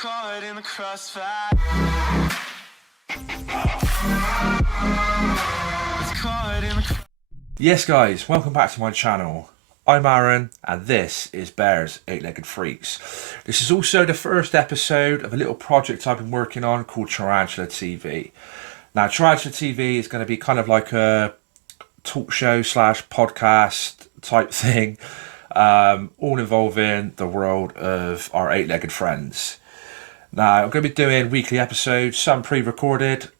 caught in the crossfire. It's caught in the Yes guys, welcome back to my channel. I'm Aaron and this is Bear's Eight-Legged Freaks. This is also the first episode of a little project I've been working on called Tarantula TV. Now Tarantula TV is going to be kind of like a talk show slash podcast type thing, all involving the world of our eight-legged friends. Now I'm going to be doing weekly episodes, some pre-recorded,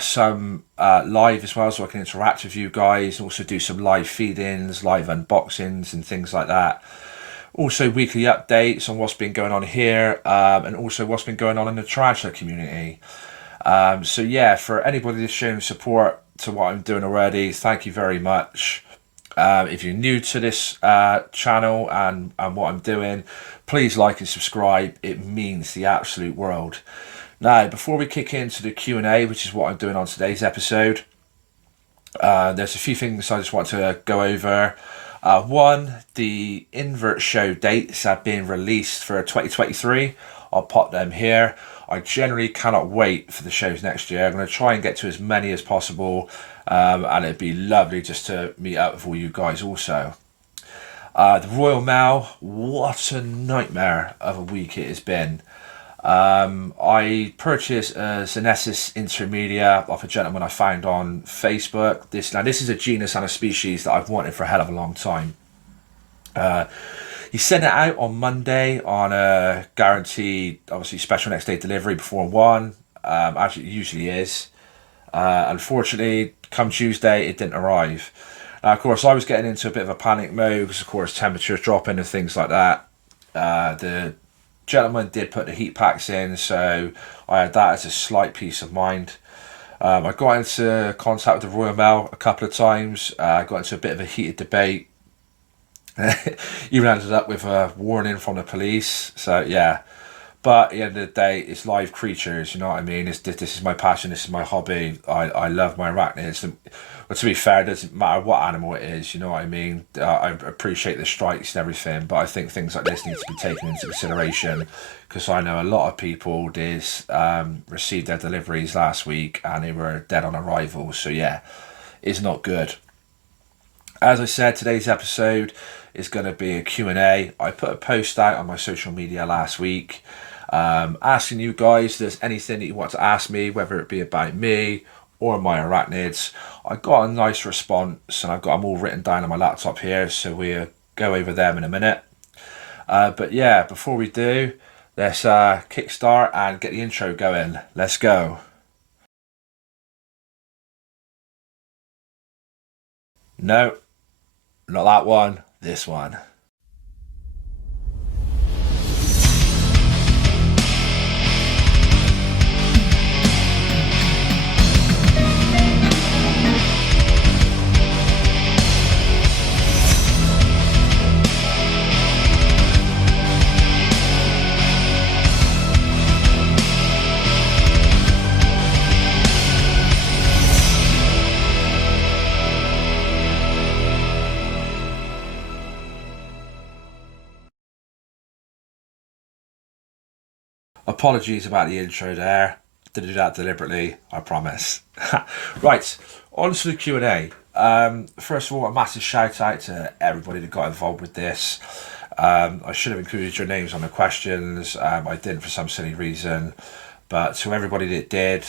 some live as well, so I can interact with you guys, also do some live feed-ins, live unboxings and things like that. Also weekly updates on what's been going on here, and also what's been going on in the Tarantula community. So yeah, for anybody that's shown support to what I'm doing already, thank you very much. If you're new to this channel and what I'm doing, please like and subscribe. It means the absolute world. Now, before we kick into the Q&A, which is what I'm doing on today's episode, there's a few things I just want to go over. One, the invert show dates have been released for 2023. I'll pop them here. I generally cannot wait for the shows next year. I'm going to try and get to as many as possible, and it'd be lovely just to meet up with all you guys also. The Royal Mail, what a nightmare of a week it has been. I purchased a Zenesis Intermedia off a gentleman I found on Facebook. This is a genus and a species that I've wanted for a hell of a long time. He sent it out on Monday on a guaranteed, obviously special next day delivery before 1, as it usually is. Unfortunately, come Tuesday, it didn't arrive. Of course, I was getting into a bit of a panic mode because, of course, temperatures dropping and things like that. The gentleman did put the heat packs in, so I had that as a slight peace of mind. I got into contact with the Royal Mail a couple of times. I got into a bit of a heated debate. Even ended up with a warning from the police. So yeah, but at the end of the day, it's live creatures, you know what I mean? This is my passion, this is my hobby. I love my arachnids. But to be fair, it doesn't matter what animal it is, you know what I mean? I appreciate the strikes and everything, but I think things like this need to be taken into consideration, because I know a lot of people did receive their deliveries last week and they were dead on arrival. So yeah, it's not good. As I said, today's episode is going to be a Q&A. I put a post out on my social media last week, asking you guys if there's anything that you want to ask me, whether it be about me or my arachnids. I got a nice response and I've got them all written down on my laptop here, so we'll go over them in a minute. But yeah, before we do, let's kickstart and get the intro going. Let's go. No, not that one, this one. Apologies about the intro there. Didn't do that deliberately, I promise. Right, on to the Q&A. First of all, a massive shout out to everybody that got involved with this. I should have included your names on the questions. I didn't for some silly reason. But to everybody that did,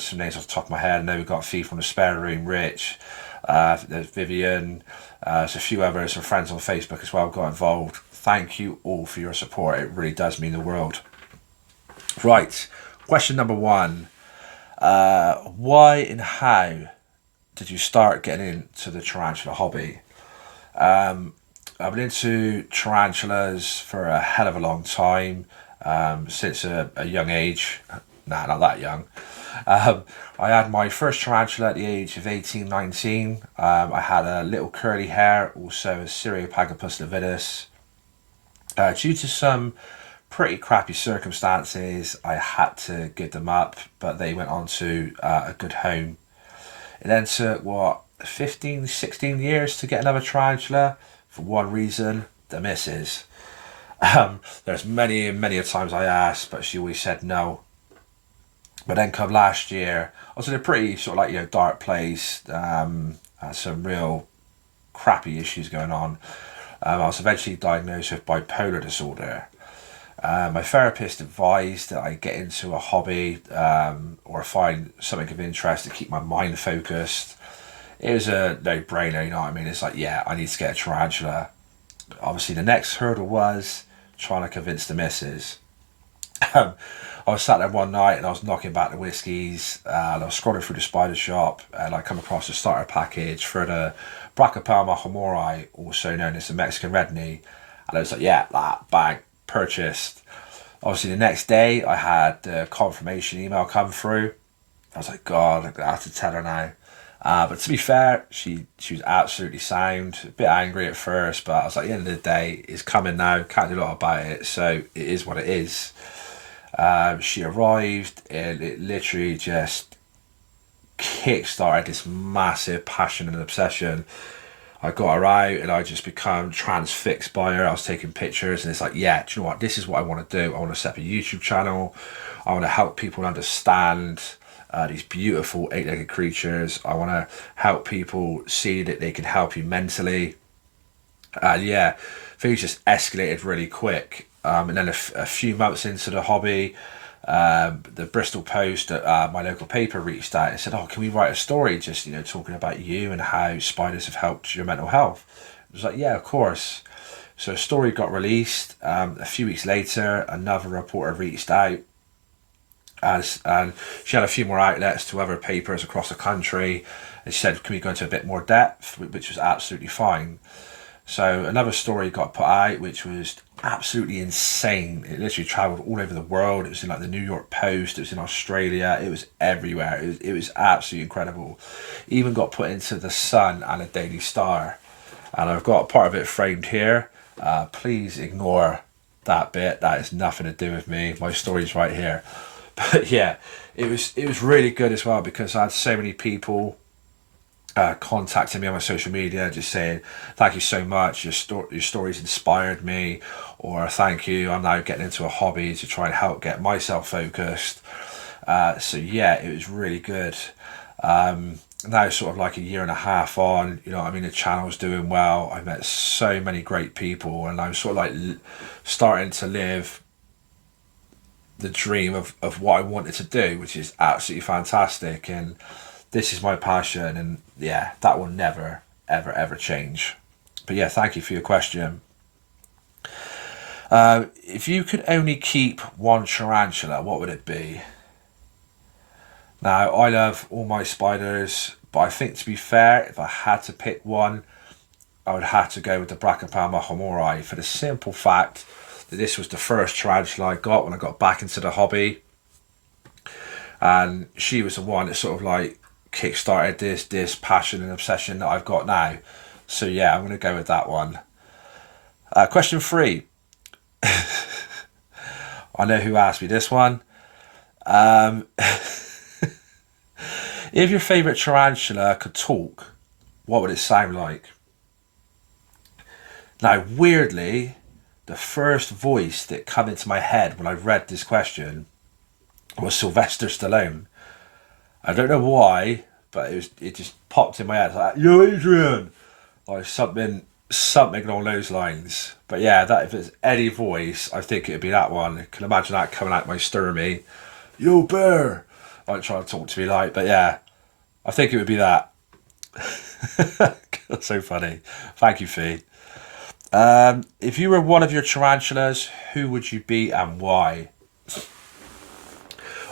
some names off the top of my head. I know we got a feed from the spare room, Rich, there's Vivian, there's a few others, some friends on Facebook as well got involved. Thank you all for your support. It really does mean the world. Right, question number 1. Why and how did you start getting into the tarantula hobby? I've been into tarantulas for a hell of a long time, since a young age. Nah, not that young. I had my first tarantula at the age of 18, 19. I had a little curly hair, also a Seriopagopus levitus. Due to some pretty crappy circumstances, I had to give them up, but they went on to a good home. It then took, 15, 16 years to get another tarantula, for one reason, the missus. There's many a times I asked, but she always said no. But then come last year, I was in a pretty sort of like, dark place. Had some real crappy issues going on. I was eventually diagnosed with bipolar disorder. My therapist advised that I get into a hobby, or find something of interest to keep my mind focused. It was a no-brainer, you know what I mean? It's like, yeah, I need to get a tarantula. Obviously, the next hurdle was trying to convince the missus. I was sat there one night and I was knocking back the whiskies, and I was scrolling through the spider shop, and I come across a starter package for the Brachypelma homorai, also known as the Mexican red knee. And I was like, yeah, that bag purchased. Obviously, the next day I had the confirmation email come through. I was like, God, I'm gonna have to tell her now. But to be fair, she was absolutely sound. A bit angry at first, but I was like, at the end of the day, it's coming now. Can't do a lot about it, so it is what it is. She arrived, and it literally just kick-started this massive passion and obsession. I got her out and I just become transfixed by her. I was taking pictures and it's like, yeah, do you know what? This is what I want to do. I want to set up a YouTube channel. I want to help people understand these beautiful eight-legged creatures. I want to help people see that they can help you mentally. And yeah, things just escalated really quick. And then a few months into the hobby, the Bristol Post, my local paper, reached out and said, "Oh, can we write a story just talking about you and how spiders have helped your mental health?" I was like, "Yeah, of course." So a story got released. A few weeks later, another reporter reached out, and she had a few more outlets to other papers across the country, and she said, "Can we go into a bit more depth?" Which was absolutely fine. So another story got put out, which was absolutely insane. It literally travelled all over the world. It was in like the New York Post. It was in Australia. It was everywhere. It was absolutely incredible. Even got put into the Sun and a Daily Star. And I've got part of it framed here. Please ignore that bit. That has nothing to do with me. My story's right here. But yeah, it was really good as well because I had so many people contacting me on my social media just saying thank you so much, your stories inspired me, or thank you, I'm now getting into a hobby to try and help get myself focused. So yeah, it was really good. Now sort of like a year and a half on, the channel's doing well. I met so many great people and I'm sort of like starting to live the dream of what I wanted to do, which is absolutely fantastic. And this is my passion, and yeah, that will never, ever, ever change. But yeah, thank you for your question. If you could only keep one tarantula, what would it be? Now, I love all my spiders, but I think to be fair, if I had to pick one, I would have to go with the Brachypelma homorai for the simple fact that this was the first tarantula I got when I got back into the hobby. And she was the one that sort of like kick-started this passion and obsession that I've got now. So yeah, I'm going to go with that one. Question 3. I know who asked me this one. If your favourite tarantula could talk, what would it sound like? Now, weirdly, the first voice that came into my head when I read this question was Sylvester Stallone. I don't know why, but it just popped in my head. Like, yo, Adrian, like something along those lines. But yeah, that if it's any voice, I think it'd be that one. I can imagine that coming out my sturmy. Yo, bear, like trying to talk to me like. But yeah, I think it would be that. That's so funny. Thank you, Fee. If you were one of your tarantulas, who would you be and why?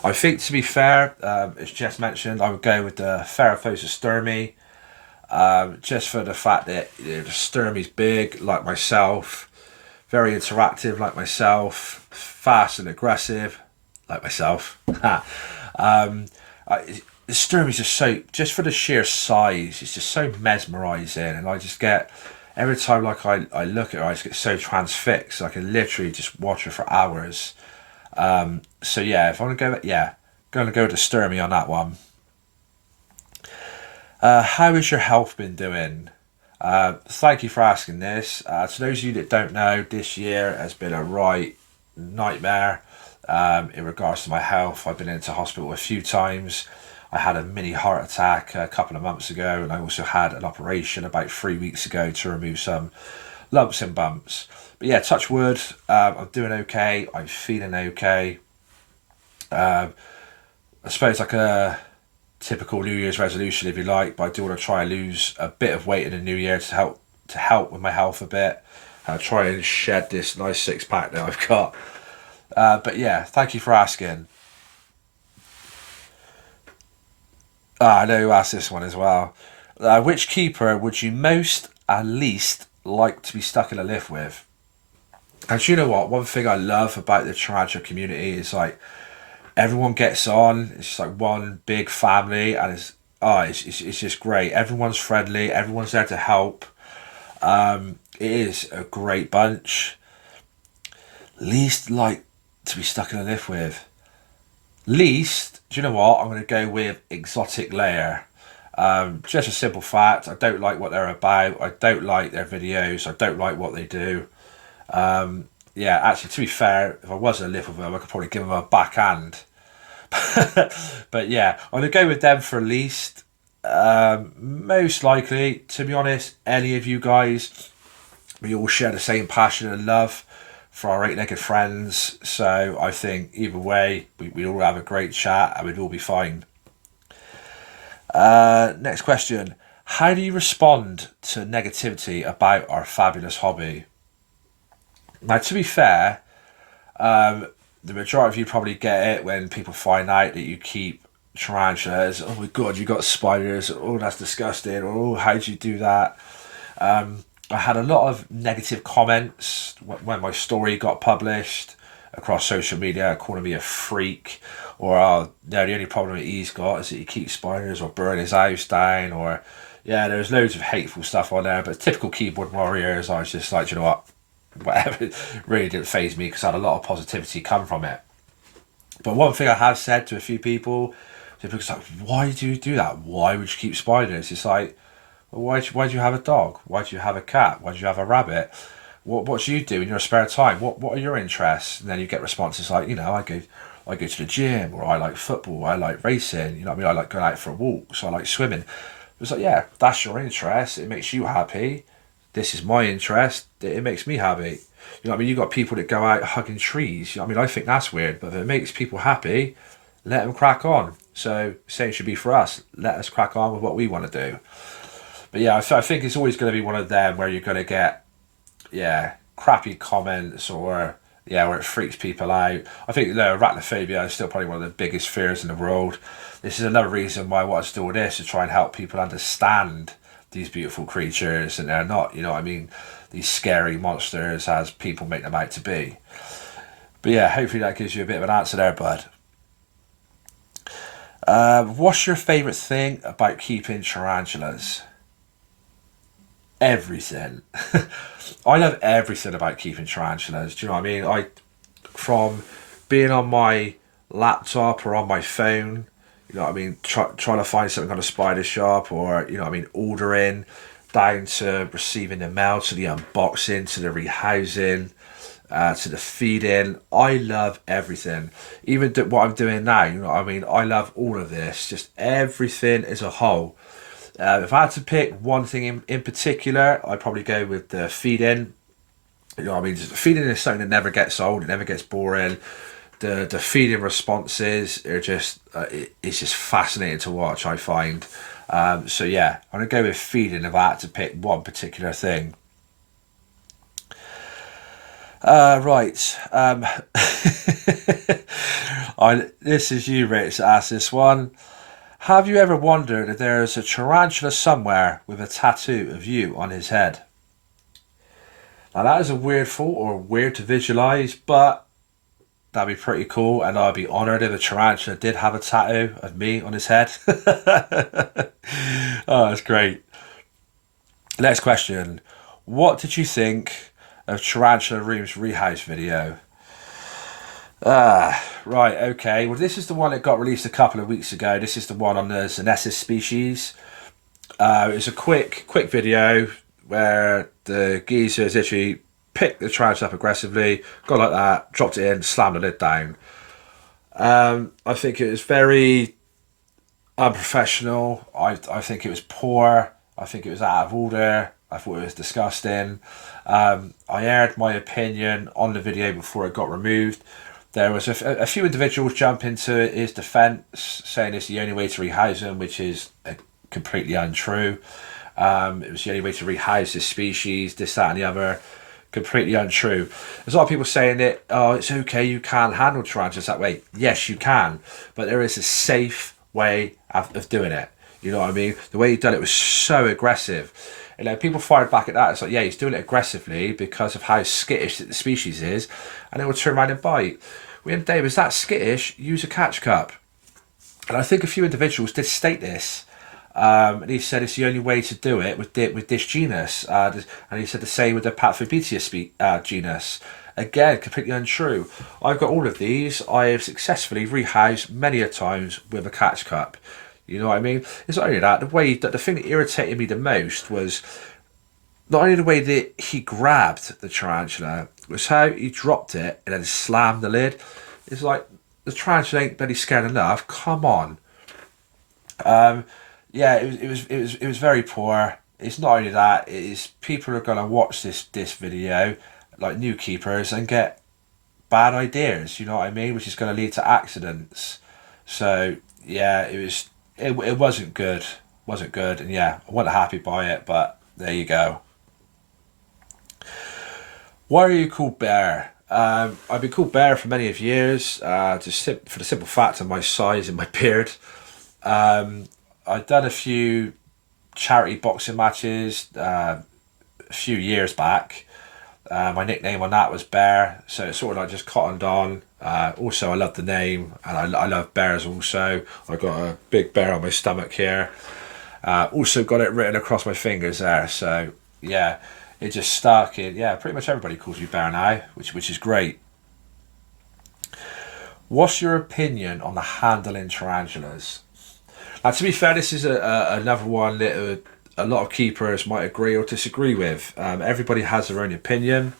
I think, to be fair, as Jess mentioned, I would go with the Theraphosa sturmy, just for the fact that the sturmy's big, like myself, very interactive, like myself, fast and aggressive, like myself. The sturmy's just just for the sheer size, it's just so mesmerising, and I just get, every time like I look at her, I just get so transfixed. I can literally just watch her for hours. So yeah, if I want to go, yeah, going to go with the Sturmy on that one. How has your health been doing? Thank you for asking this. To those of you that don't know, this year has been a right nightmare in regards to my health. I've been into hospital a few times. I had a mini heart attack a couple of months ago, and I also had an operation about 3 weeks ago to remove some lumps and bumps. But yeah, touch wood, I'm doing okay. I'm feeling okay. I suppose like a typical New Year's resolution, if you like, but I do want to try and lose a bit of weight in the new year to help with my health a bit. Try and shed this nice six pack that I've got. But yeah, thank you for asking. I know who asked this one as well. Which keeper would you most and least like to be stuck in a lift with? And you know what? One thing I love about the tarantula community is like everyone gets on. It's just like one big family, and it's just great. Everyone's friendly. Everyone's there to help. It is a great bunch. Least like to be stuck in a lift with. Least, do you know what? I'm going to go with exotic layer. Just a simple fact. I don't like what they're about. I don't like their videos. I don't like what they do. Yeah, actually, to be fair, if I was in a lift with them, I could probably give them a backhand. But yeah, I'm going to go with them for least. Most likely, to be honest, any of you guys, we all share the same passion and love for our eight-legged friends. So I think either way, we all have a great chat and we'd all be fine. Next question. How do you respond to negativity about our fabulous hobby? Now, to be fair, the majority of you probably get it when people find out that you keep tarantulas. Oh my god, you got spiders. Oh, that's disgusting. Or, oh, how'd you do that? I had a lot of negative comments when my story got published across social media, calling me a freak, or oh, no, the only problem that he's got is that he keeps spiders, or burn his house down, or yeah, there's loads of hateful stuff on there. But typical keyboard warriors, I was just like, you know what, whatever, really didn't faze me because I had a lot of positivity come from it. But one thing I have said to a few people, it's like, why do you do that? Why would you keep spiders? It's like, well, why do you have a dog? Why do you have a cat? Why do you have a rabbit? What do you do in your spare time? What are your interests? And then you get responses like, you know, I go to the gym, or I like football, I like racing, you know what I mean? I like going out for a walk, so I like swimming. It's like, yeah, that's your interest. It makes you happy. This is my interest. It makes me happy. You know what I mean? You've got people that go out hugging trees. You know what I mean? I think that's weird, but if it makes people happy, let them crack on. So same should be for us. Let us crack on with what we want to do. But yeah, I think it's always going to be one of them where you're going to get, yeah, crappy comments, or yeah, where it freaks people out. I think, you know, arachnophobia is still probably one of the biggest fears in the world. This is another reason why I want to do all this, to try and help people understand these beautiful creatures, and they're not, you know what I mean, these scary monsters as people make them out to be. But yeah, hopefully that gives you a bit of an answer there, bud. What's your favourite thing about keeping tarantulas? Everything. I love everything about keeping tarantulas. Do you know what I mean? From being on my laptop or on my phone, you know what I mean, trying to find something on a spider shop, or you know what I mean, ordering, down to receiving the mail, to the unboxing, to the rehousing, to the feeding. I love everything. Even what I'm doing now, you know what I mean, I love all of this. Just everything as a whole. If I had to pick one thing in particular, I'd probably go with the feeding. You know what I mean? Feeding is something that never gets old. It never gets boring. The feeding responses are just it's just fascinating to watch, I find. So yeah, I'm gonna go with feeding if I had to pick one particular thing. Right. This is you, Rich, that asked this one. Have you ever wondered if there is a tarantula somewhere with a tattoo of you on his head? Now that is a weird thought, or weird to visualize, but that'd be pretty cool, and I'd be honoured if a tarantula did have a tattoo of me on his head. Oh, that's great. Next question. What did you think of Tarantula Room's rehouse video? Right, okay. Well, this is the one that got released a couple of weeks ago. This is the one on the Zenesis species. It's a quick video, where the geezers literally picked the tarantula up aggressively, got like that, dropped it in, slammed the lid down. I think it was very unprofessional. I think it was poor. I think it was out of order. I thought it was disgusting. I aired my opinion on the video before it got removed. There was a few individuals jump into his defence, saying it's the only way to rehouse him, which is completely untrue. It was the only way to rehouse this species, this, that, and the other. Completely untrue. There's a lot of people saying that, oh, it's okay, you can't handle tarantulas that way. Yes, you can, but there is a safe way of doing it. You know what I mean? The way he done it was so aggressive. You know, people fired back at that. It's like, yeah, he's doing it aggressively because of how skittish the species is, and it will turn around and bite. William Davis, that skittish, use a catch cup. And I think a few individuals did state this. And he said it's the only way to do it with this genus. And he said the same with the Pathobetia genus. Again, completely untrue. I've got all of these. I have successfully rehoused many a times with a catch cup. You know what I mean? It's not only that. The thing that irritated me the most was not only the way that he grabbed the tarantula, was how he dropped it and then slammed the lid. It's like, the tarantula ain't bloody scared enough. Come on. Yeah, it was very poor. It's not only that, it is people are gonna watch this video, like new keepers, and get bad ideas, you know what I mean, which is gonna lead to accidents. So yeah, it wasn't good. Wasn't good, and yeah, I wasn't happy by it, but there you go. Why are you called Bear? I've been called Bear for many of years, for the simple fact of my size and my beard. I've done a few charity boxing matches a few years back. My nickname on that was Bear, so it's sort of like just cottoned on. Also, I love the name, and I love bears also. I got a big bear on my stomach here. Also got it written across my fingers there, so yeah, it just stuck. Yeah, pretty much everybody calls me Bear now, which is great. What's your opinion on the handling tarantulas? Now, to be fair, this is another one that a lot of keepers might agree or disagree with. Everybody has their own opinion.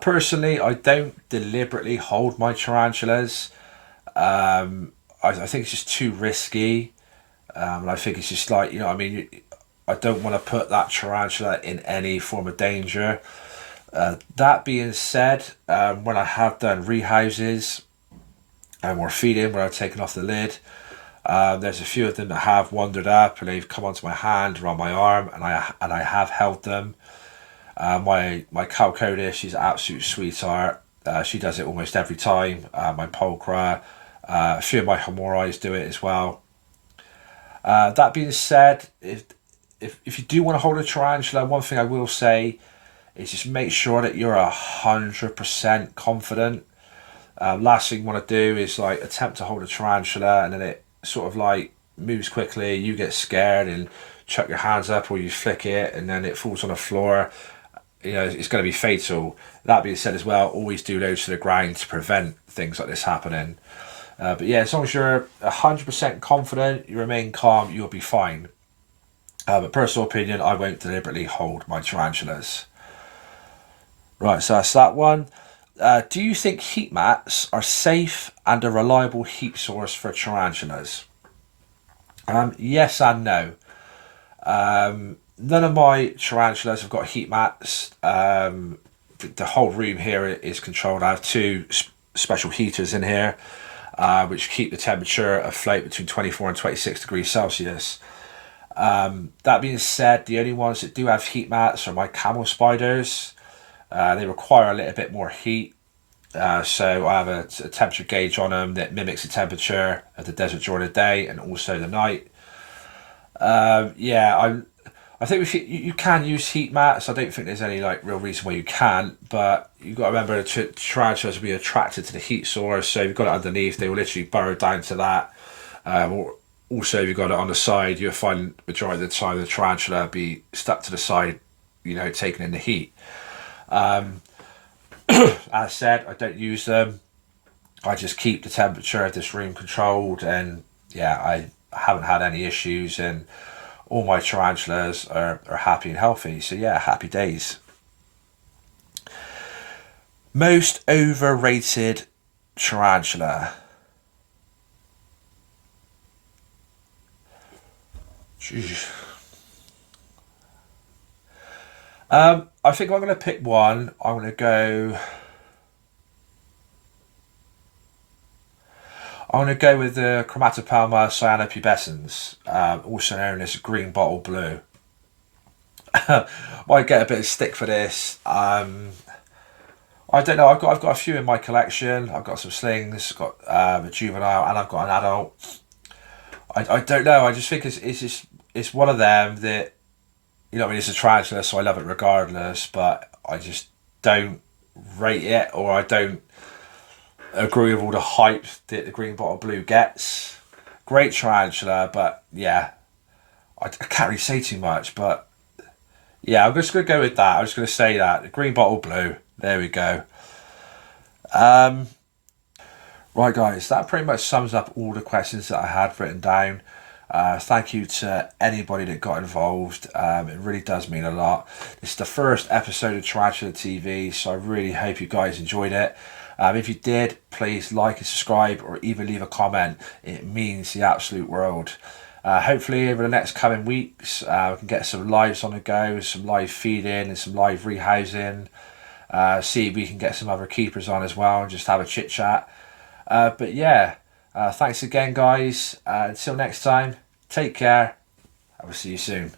Personally, I don't deliberately hold my tarantulas. I think it's just too risky. And I think it's just like, you know what I mean? I don't want to put that tarantula in any form of danger. That being said, when I have done rehouses or feeding where I've taken off the lid, there's a few of them that have wandered up and they've come onto my hand or on my arm, and I have held them. My cow coder, she's an absolute sweetheart. She does it almost every time. My pulchra, a few of my Hamorais do it as well. That being said, if you do want to hold a tarantula, one thing I will say is just make sure that you're 100% confident. Last thing you want to do is like attempt to hold a tarantula and then it sort of like moves quickly, you get scared and chuck your hands up or you flick it and then it falls on the floor. You know, it's going to be fatal. That being said as well, always do loads to the ground to prevent things like this happening. But yeah, as long as you're 100% confident, you remain calm, you'll be fine. But personal opinion, I won't deliberately hold my tarantulas. Right, so that's that one. Do you think heat mats are safe and a reliable heat source for tarantulas? Yes and no. None of my tarantulas have got heat mats. The whole room here is controlled. I have two special heaters in here, which keep the temperature afloat between 24 and 26 degrees Celsius. That being said, the only ones that do have heat mats are my camel spiders. They require a little bit more heat. So I have a temperature gauge on them that mimics the temperature of the desert during the day and also the night. Yeah, I think you can use heat mats. I don't think there's any like real reason why you can't, but you've got to remember the tarantulas will be attracted to the heat source. So if you've got it underneath, they will literally burrow down to that. Or also, if you've got it on the side, you'll find the majority of the time the tarantula be stuck to the side, you know, taking in the heat. As I said, I don't use them. I just keep the temperature of this room controlled, and yeah, I haven't had any issues. And all my tarantulas are happy and healthy. So yeah, happy days. Most overrated tarantula. Jeez. I think I'm going to pick one. I'm going to go. I'm going to go with the Chromatopelma cyanopubescens, also known as green bottle blue. Might get a bit of stick for this. I don't know. I've got a few in my collection. I've got some slings, got a juvenile, and I've got an adult. I don't know. I just think it's just it's one of them that, you know, I mean, it's a tarantula, so I love it regardless. But I just don't rate it, or I don't agree with all the hype that the green bottle blue gets. Great tarantula, but yeah, I can't really say too much. But yeah, I'm just gonna go with that. I'm just gonna say that the green bottle blue. There we go. Right, guys, that pretty much sums up all the questions that I had written down. Thank you to anybody that got involved. It really does mean a lot. It's the first episode of Tarantula TV, so I really hope you guys enjoyed it. If you did, please like and subscribe, or even leave a comment. It means the absolute world. Hopefully over the next coming weeks, we can get some lives on the go, some live feeding and some live rehousing. See if we can get some other keepers on as well and just have a chit chat. But yeah, thanks again, guys. Until next time, take care. I will see you soon.